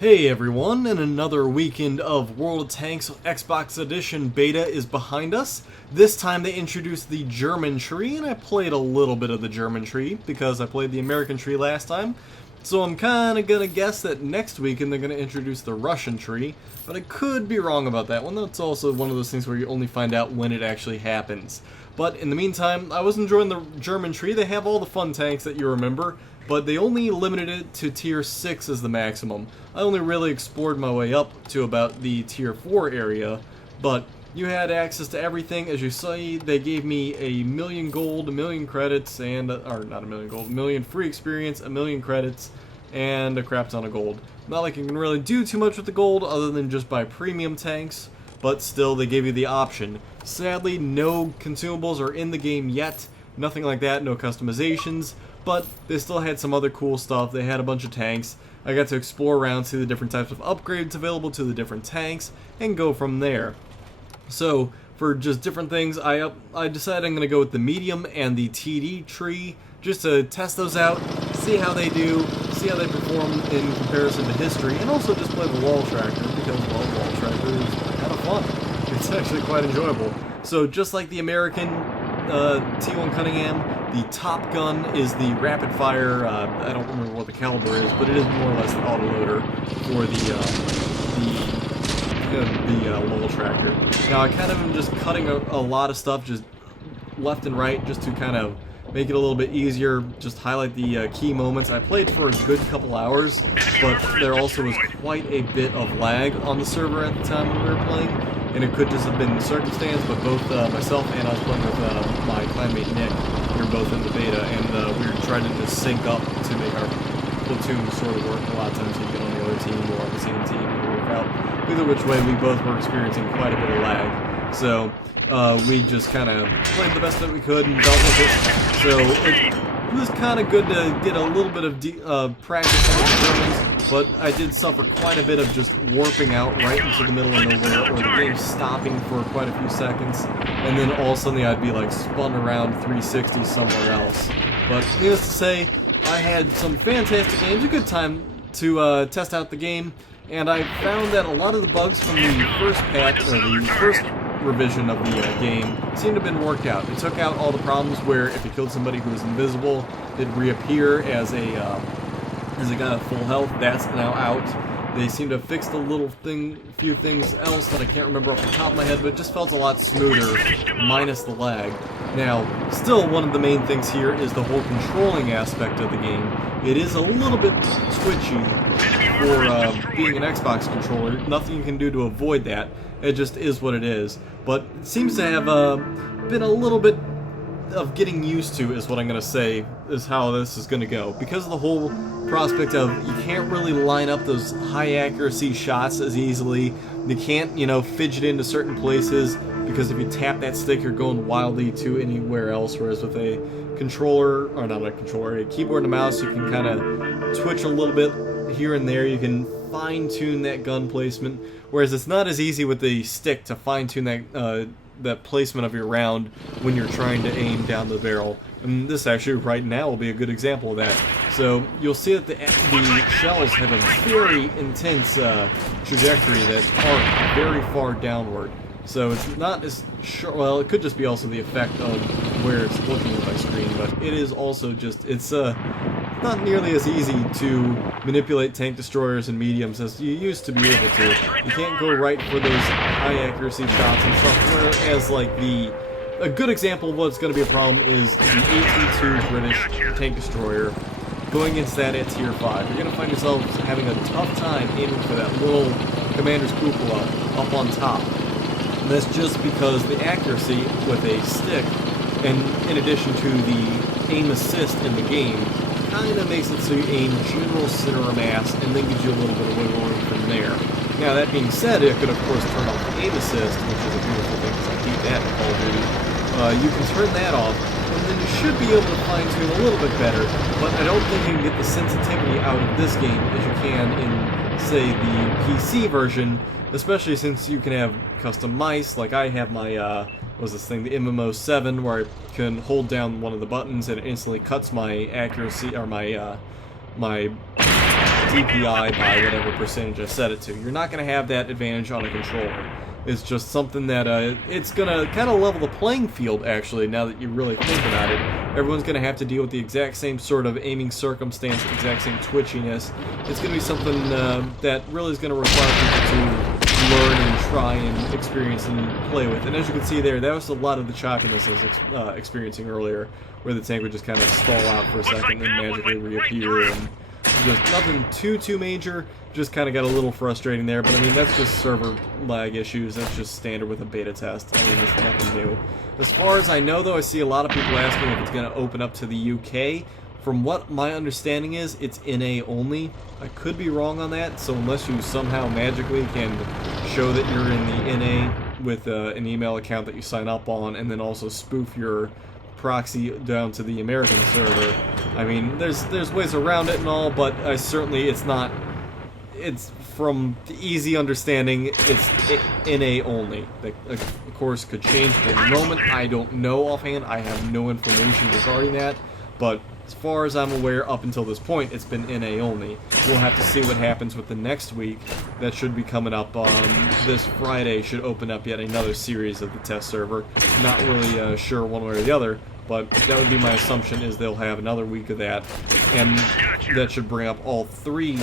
Hey everyone, and another weekend of World of Tanks Xbox Edition beta is behind us. This time they introduced the German tree, and I played a little bit of the German tree because I played the American tree last time. So I'm kinda gonna guess that next weekend they're gonna introduce the Russian tree, but I could be wrong about that one. That's also one of those things where you only find out when it actually happens. But in the meantime, I was enjoying the German tree. They have all the fun tanks that you remember, but they only limited it to tier 6 as the maximum. I only really explored my way up to about the tier 4 area, but you had access to everything. As you see, they gave me a million gold, a million credits, and, or not a million gold, a million free experience, a million credits, and a crap ton of gold. Not like you can really do too much with the gold other than just buy premium tanks, but still they gave you the option. Sadly, no consumables are in the game yet, nothing like that, no customizations, but they still had some other cool stuff. They had a bunch of tanks. I got to explore around, see the different types of upgrades available to the different tanks, and go from there. So, for just different things, I decided I'm going to go with the medium and the TD tree, just to test those out, see how they do, see how they perform in comparison to history, and also just play the wall tractor, because, well, wall tractor is kind of fun. It's actually quite enjoyable. So, just like the American T1 Cunningham, the top gun is the rapid fire, I don't remember what the caliber is, but it is more or less the autoloader for the wall tractor. Now I kind of am just cutting a lot of stuff just left and right just to kind of make it a little bit easier, just highlight the key moments. I played for a good couple hours, but there also was quite a bit of lag on the server at the time when we were playing, and it could just have been circumstance, but both myself and I was playing with my clanmate Nick. We were both in the beta, and we were trying to just sync up to make our platoon sort of work. A lot of times you'd get on the other team or on the same team and work out. Either which way, we both were experiencing quite a bit of lag. So we just kind of played the best that we could and dealt with it. So it was kind of good to get a little bit of practice on the Germans, but I did suffer quite a bit of just warping out right into the middle of nowhere, or the game stopping for quite a few seconds, and then all of a sudden I'd be like spun around 360 somewhere else. But needless to say, I had some fantastic games, a good time to test out the game, and I found that a lot of the bugs from the first patch, or the first revision of the game, seemed to have been worked out. It took out all the problems where if you killed somebody who was invisible, it'd reappear as a guy at full health. That's now out. They seem to have fixed few things else that I can't remember off the top of my head, but it just felt a lot smoother, minus the lag. Now, still one of the main things here is the whole controlling aspect of the game. It is a little bit twitchy for being an Xbox controller. Nothing you can do to avoid that. It just is what it is. But it seems to have been a little bit of getting used to, is what I'm going to say, is how this is going to go. Because of the whole prospect of you can't really line up those high accuracy shots as easily. You can't, fidget into certain places, because if you tap that stick, you're going wildly to anywhere else, whereas with a controller, or not a controller, a keyboard and a mouse, you can kind of twitch a little bit here and there. You can fine-tune that gun placement, whereas it's not as easy with the stick to fine-tune that placement of your round when you're trying to aim down the barrel. And this actually right now will be a good example of that. So you'll see that the shells have a very intense trajectory that arc very far downward. So it's not as sure, well, it could just be also the effect of where it's looking at my screen, but it is also just, it's not nearly as easy to manipulate tank destroyers and mediums as you used to be able to. You can't go right for those high accuracy shots and stuff, whereas like a good example of what's going to be a problem is the AT-2 British tank destroyer. Going against that at tier 5, you're going to find yourself having a tough time aiming for that little commander's cupola up on top. And that's just because the accuracy with a stick, and in addition to the aim assist in the game, kind of makes it so you aim general center of mass and then gives you a little bit of wiggle room from there. Now that being said, it could of course turn off the aim assist, which is a beautiful thing because I hate that in Call of Duty. You can turn that off, and then you should be able to fine-tune a little bit better, but I don't think you can get the sensitivity out of this game as you can in, say, the PC version, especially since you can have custom mice, like I have my, what was this thing, the MMO7, where I can hold down one of the buttons and it instantly cuts my accuracy, or my DPI by whatever percentage I set it to. You're not going to have that advantage on a controller. It's just something that it's going to kind of level the playing field, actually, now that you really think about it. Everyone's going to have to deal with the exact same sort of aiming circumstance, exact same twitchiness. It's going to be something that really is going to require people to learn and try and experience and play with. And as you can see there, that was a lot of the choppiness I was experiencing earlier, where the tank would just kind of stall out for a second and magically reappear, and just nothing too major, just kind of got a little frustrating there. But I mean, that's just server lag issues. That's just standard with a beta test. I mean, it's nothing new. As far as I know, though, I see a lot of people asking if it's going to open up to the UK. From what my understanding is, it's NA only. I could be wrong on that, so unless you somehow magically can show that you're in the NA with an email account that you sign up on, and then also spoof your proxy down to the American server. I mean, there's ways around it and all, but it's from the easy understanding, it's NA only. That, of course, could change at any moment. I don't know offhand. I have no information regarding that, but as far as I'm aware, up until this point, it's been NA only. We'll have to see what happens with the next week. That should be coming up this Friday. Should open up yet another series of the test server. Not really sure one way or the other, but that would be my assumption, is they'll have another week of that, and that should bring up all 3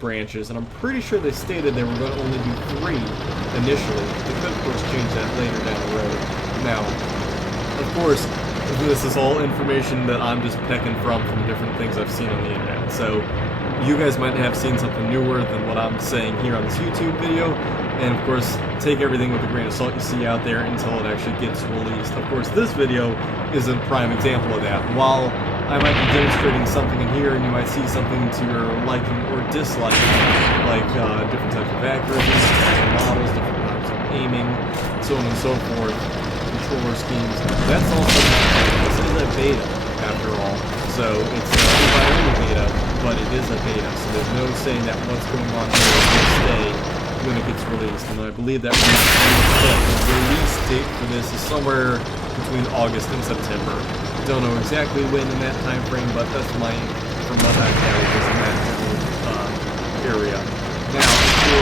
branches. And I'm pretty sure they stated they were going to only do 3 initially. They could, of course, change that later down the road. Now, of course, this is all information that I'm just pecking from different things I've seen on the internet. So you guys might have seen something newer than what I'm saying here on this YouTube video. And of course, take everything with a grain of salt you see out there until it actually gets released. Of course, this video is a prime example of that. While I might be demonstrating something in here and you might see something to your liking or disliking, like different types of accuracy, different models, different types of aiming, so on and so forth, controller schemes, that's all something. This is a beta, after all. So it's not a beta, but it is a beta. So there's no saying that what's going on here will stay when it gets released. And I believe that the release date for this is somewhere between August and September. Don't know exactly when in that time frame, but that's from what I gathered, is in that general area. Now, for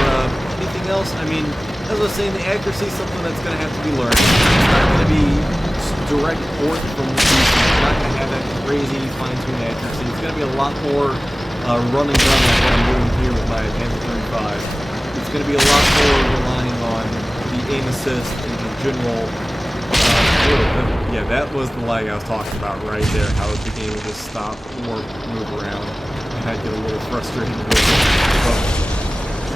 anything else, I mean, as I was saying, the accuracy is something that's going to have to be learned. It's not going to be direct port from the PC. It's not going to have that crazy fine-tuned accuracy. It's going to be a lot more run and gun like what I'm doing here with my Panther 35. It's going to be a lot more relying on the aim assist and the general. Yeah, that was the lag I was talking about right there. How the game would just stop or move around, and I'd get a little frustrated with it. But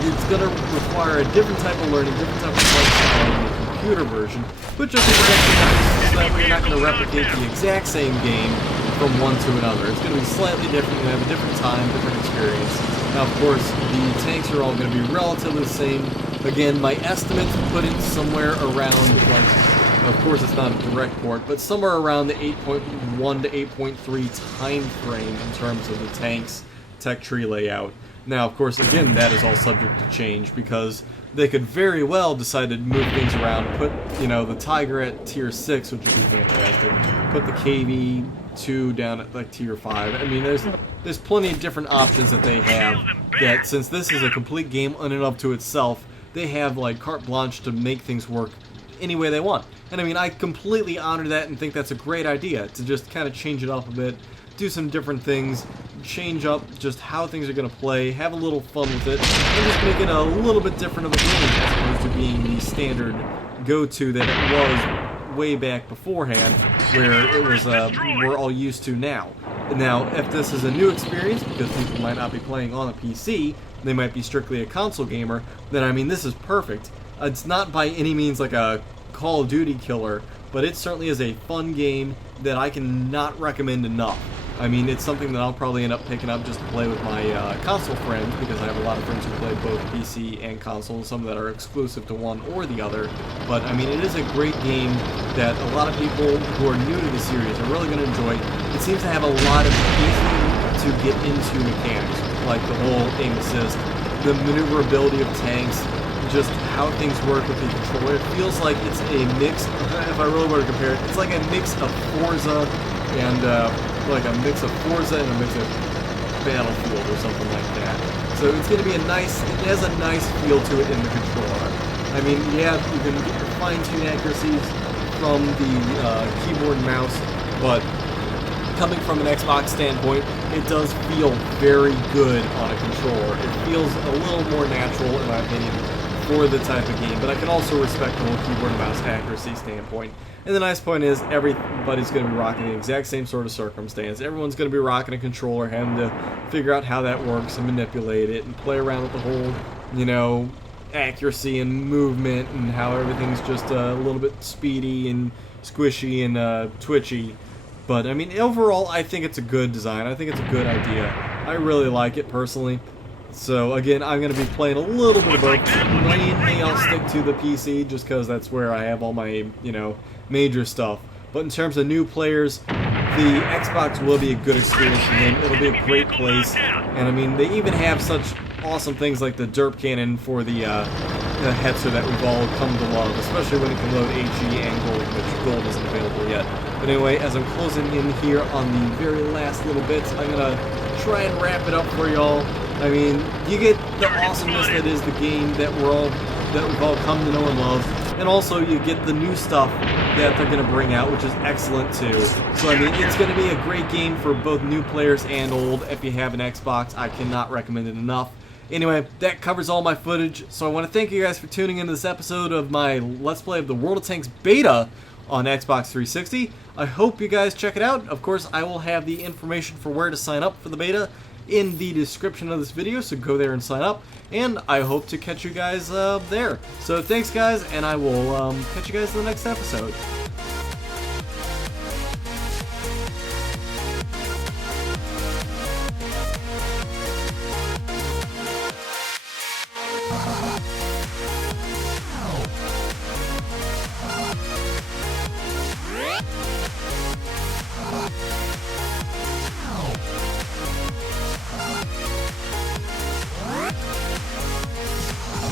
it's going to require a different type of learning, different type of lifestyle in the computer version, which I think is actually nice. So that way you're not going to replicate the exact same game from one to another. It's going to be slightly different. You're going to have a different time, different experience. Now, of course, the tanks are all going to be relatively the same. Again, my estimates put it somewhere around, like, of course it's not a direct port, but somewhere around the 8.1 to 8.3 time frame in terms of the tank's tech tree layout. Now, of course, again, that is all subject to change, because they could very well decide to move things around, put, you know, the Tiger at tier 6, which would be fantastic, put the KV-2 down at, like, tier 5. I mean, there's plenty of different options that they have, that since this is a complete game in and of to itself, they have, like, carte blanche to make things work any way they want. And I mean, I completely honor that and think that's a great idea, to just kind of change it up a bit, do some different things, change up just how things are going to play, have a little fun with it, and just make it a little bit different of a game as opposed to being the standard go-to that it was way back beforehand, where it was we're all used to now. Now, if this is a new experience, because people might not be playing on a PC, they might be strictly a console gamer, then I mean, this is perfect. It's not by any means like a Call of Duty killer, but it certainly is a fun game that I cannot recommend enough. I mean, it's something that I'll probably end up picking up just to play with my console friends, because I have a lot of friends who play both PC and console, some that are exclusive to one or the other. But, I mean, it is a great game that a lot of people who are new to the series are really going to enjoy. It seems to have a lot of easy to get into mechanics, like the whole aim assist, the maneuverability of tanks, just how things work with the controller. It feels like it's a mix, if I really were to compare it, it's like a mix of Forza and a mix of Battlefield or something like that. So it's going to be it has a nice feel to it in the controller. I mean, yeah, you can get your fine-tuned accuracies from the keyboard and mouse, but coming from an Xbox standpoint, it does feel very good on a controller. It feels a little more natural, in my opinion, for the type of game, but I can also respect the whole keyboard and mouse accuracy standpoint. And the nice point is, everybody's going to be rocking the exact same sort of circumstance. Everyone's going to be rocking a controller, having to figure out how that works and manipulate it and play around with the whole, you know, accuracy and movement and how everything's just a little bit speedy and squishy and twitchy. But, I mean, overall, I think it's a good design. I think it's a good idea. I really like it, personally. So, again, I'm going to be playing a little bit of both. Mainly, I'll stick to the PC, just because that's where I have all my, you know, major stuff. But in terms of new players, the Xbox will be a good experience for them. It'll be a great place. And, I mean, they even have such awesome things like the derp cannon for the Hetzer that we've all come to love, especially when it can load HE and gold, which gold isn't available yet. But anyway, as I'm closing in here on the very last little bits, I'm going to try and wrap it up for y'all. I mean, you get the awesomeness that is the game that we've all come to know and love, and also you get the new stuff that they're going to bring out, which is excellent too. So I mean, it's going to be a great game for both new players and old. If you have an Xbox, I cannot recommend it enough. Anyway, that covers all my footage, so I want to thank you guys for tuning into this episode of my Let's Play of the World of Tanks beta on Xbox 360. I hope you guys check it out. Of course, I will have the information for where to sign up for the beta in the description of this video, so go there and sign up, and I hope to catch you guys there. So thanks guys, and I will catch you guys in the next episode.